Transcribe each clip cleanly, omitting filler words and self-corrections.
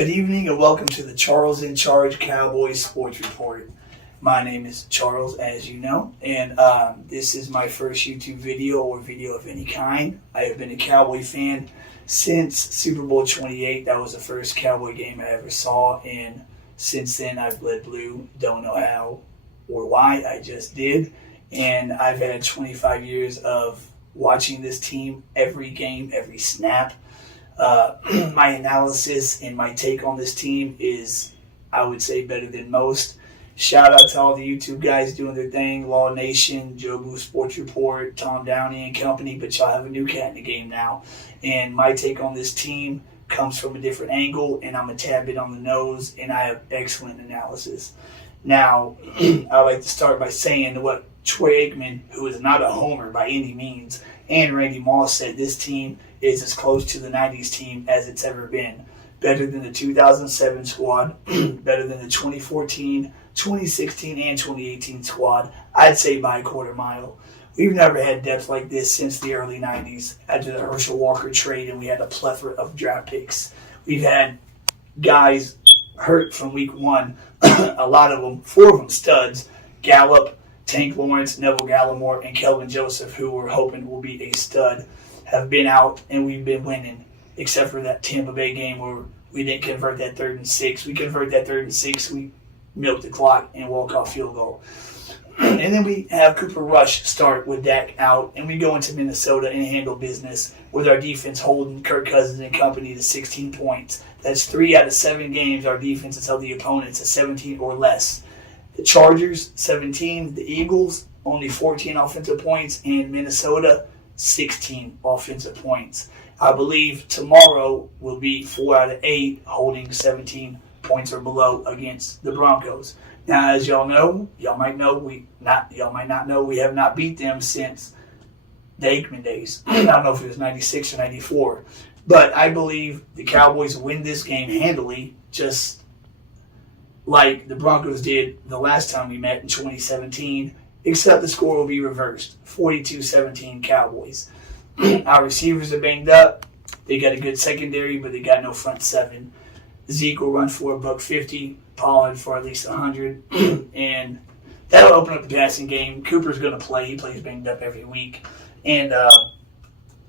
Good evening and welcome to the Charles in Charge Cowboys Sports Report. My name is Charles, as you know, and this is my first YouTube video or video of any kind. I have been a Cowboy fan since Super Bowl 28. That was the first Cowboy game I ever saw, and since then I've bled blue. Don't know how or why, I just did. And I've had 25 years of watching this team every game, every snap. My analysis and my take on this team is, I would say, better than most. Shout out to all the YouTube guys doing their thing, Law Nation, Joe Boo Sports Report, Tom Downey and company, but y'all have a new cat in the game now. And my take on this team comes from a different angle, and I'm a tad bit on the nose, and I have excellent analysis. Now, I'd like to start by saying what Troy Aikman, who is not a homer by any means, and Randy Moss said, this team is as close to the 90s team as it's ever been. Better than the 2007 squad, better than the 2014, 2016, and 2018 squad, I'd say by a quarter mile. We've never had depth like this since the early 90s, after the Herschel Walker trade, and we had a plethora of draft picks. We've had guys hurt from week one, a lot of them, 4 of them studs, Gallup, Tank Lawrence, Neville Gallimore, and Kelvin Joseph, who we're hoping will be a stud, have been out, and we've been winning, except for that Tampa Bay game where we didn't convert that 3rd and 6. We convert that 3rd and 6, we milk the clock and walk-off field goal. And then we have Cooper Rush start with Dak out, and we go into Minnesota and handle business with our defense holding Kirk Cousins and company to 16 points. That's 3 out of 7 games our defense has held the opponents to 17 or less. The Chargers, 17. The Eagles, only 14 offensive points. And Minnesota, 16 offensive points. I believe tomorrow will be 4 out of 8 holding 17 points or below against the Broncos. Now, as y'all know, y'all might not know, we have not beat them since the Aikman days. I don't know if it was 96 or 94. But I believe the Cowboys win this game handily, just like the Broncos did the last time we met in 2017, except the score will be reversed, 42-17 Cowboys. Our receivers are banged up. They got a good secondary, but they got no front seven. Zeke will run for $150, Pollard for at least 100, and that'll open up the passing game. Cooper's going to play. He plays banged up every week, and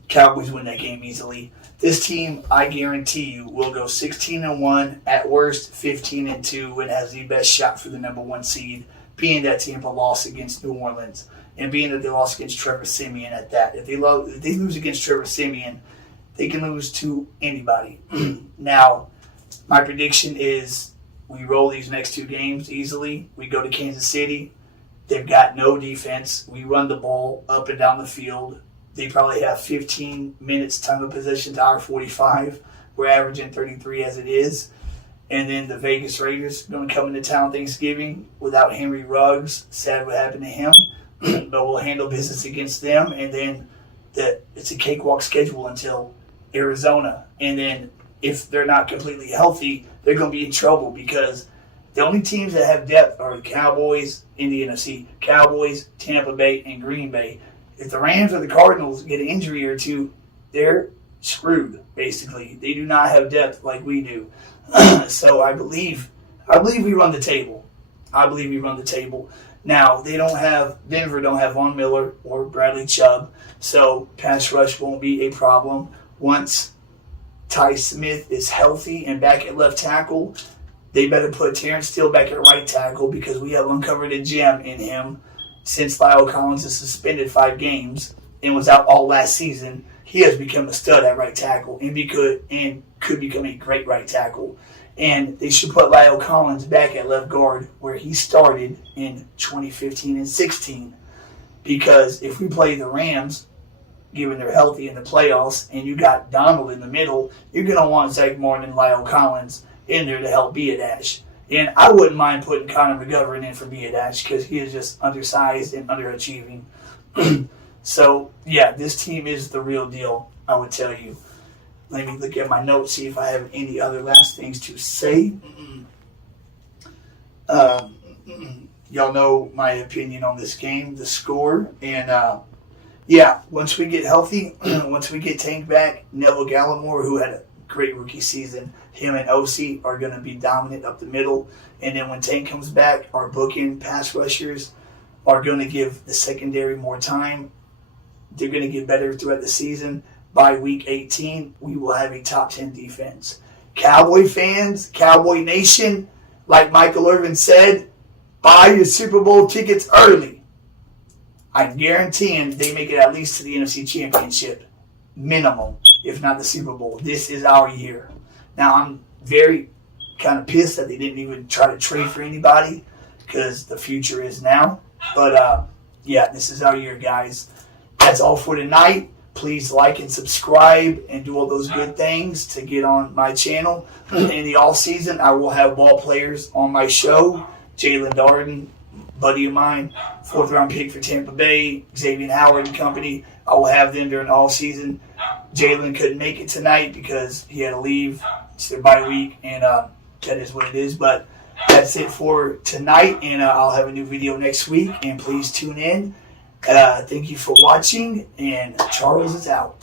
Cowboys win that game easily. This team, I guarantee you, will go 16-1, at worst 15-2, and has the best shot for the number 1 seed, being that Tampa lost against New Orleans, and being that they lost against Trevor Siemian at that. If they lose against Trevor Siemian, they can lose to anybody. Now, my prediction is we roll these next 2 games easily. We go to Kansas City. They've got no defense. We run the ball up and down the field. They probably have 15 minutes time of possession to our 45. We're averaging 33 as it is. And then the Vegas Raiders are going to come into town Thanksgiving without Henry Ruggs. Sad what happened to him. But we'll handle business against them. And then it's a cakewalk schedule until Arizona. And then if they're not completely healthy, they're going to be in trouble because the only teams that have depth are the Cowboys in the NFC. Cowboys, Tampa Bay, and Green Bay. If the Rams or the Cardinals get an injury or two, they're screwed, basically. They do not have depth like we do. So I believe we run the table. Now, Denver don't have Von Miller or Bradley Chubb, so pass rush won't be a problem. Once Ty Smith is healthy and back at left tackle, they better put Terrence Steele back at right tackle because we have uncovered a gem in him. Since Lyle Collins is suspended 5 games and was out all last season, he has become a stud at right tackle and could become a great right tackle. And they should put Lyle Collins back at left guard where he started in 2015 and 16. Because if we play the Rams, given they're healthy in the playoffs, and you got Donald in the middle, you're going to want Zach Martin and Lyle Collins in there to help Biadasz. And I wouldn't mind putting Connor McGovern in for Biadasz because he is just undersized and underachieving. So, yeah, this team is the real deal, I would tell you. Let me look at my notes, see if I have any other last things to say. Y'all know my opinion on this game, the score. And, once we get healthy, once we get Tank back, Neville Gallimore, who had a great rookie season. Him and OC are going to be dominant up the middle. And then when Tank comes back, our booking pass rushers are going to give the secondary more time. They're going to get better throughout the season. By week 18, we will have a top 10 defense. Cowboy fans, Cowboy Nation, like Michael Irvin said, buy your Super Bowl tickets early. I'm guaranteeing they make it at least to the NFC Championship. Minimum, if not the Super Bowl. This is our year. Now, I'm very kind of pissed that they didn't even try to trade for anybody because the future is now. But, yeah, this is our year, guys. That's all for tonight. Please like and subscribe and do all those good things to get on my channel. In the off season, I will have ball players on my show. Jalen Darden, buddy of mine, 4th round pick for Tampa Bay, Xavier Howard and company. I will have them during the off season. Jalen couldn't make it tonight because he had to leave. It's their bye week, and that is what it is. But that's it for tonight, and I'll have a new video next week. And please tune in. Thank you for watching, and Charles is out.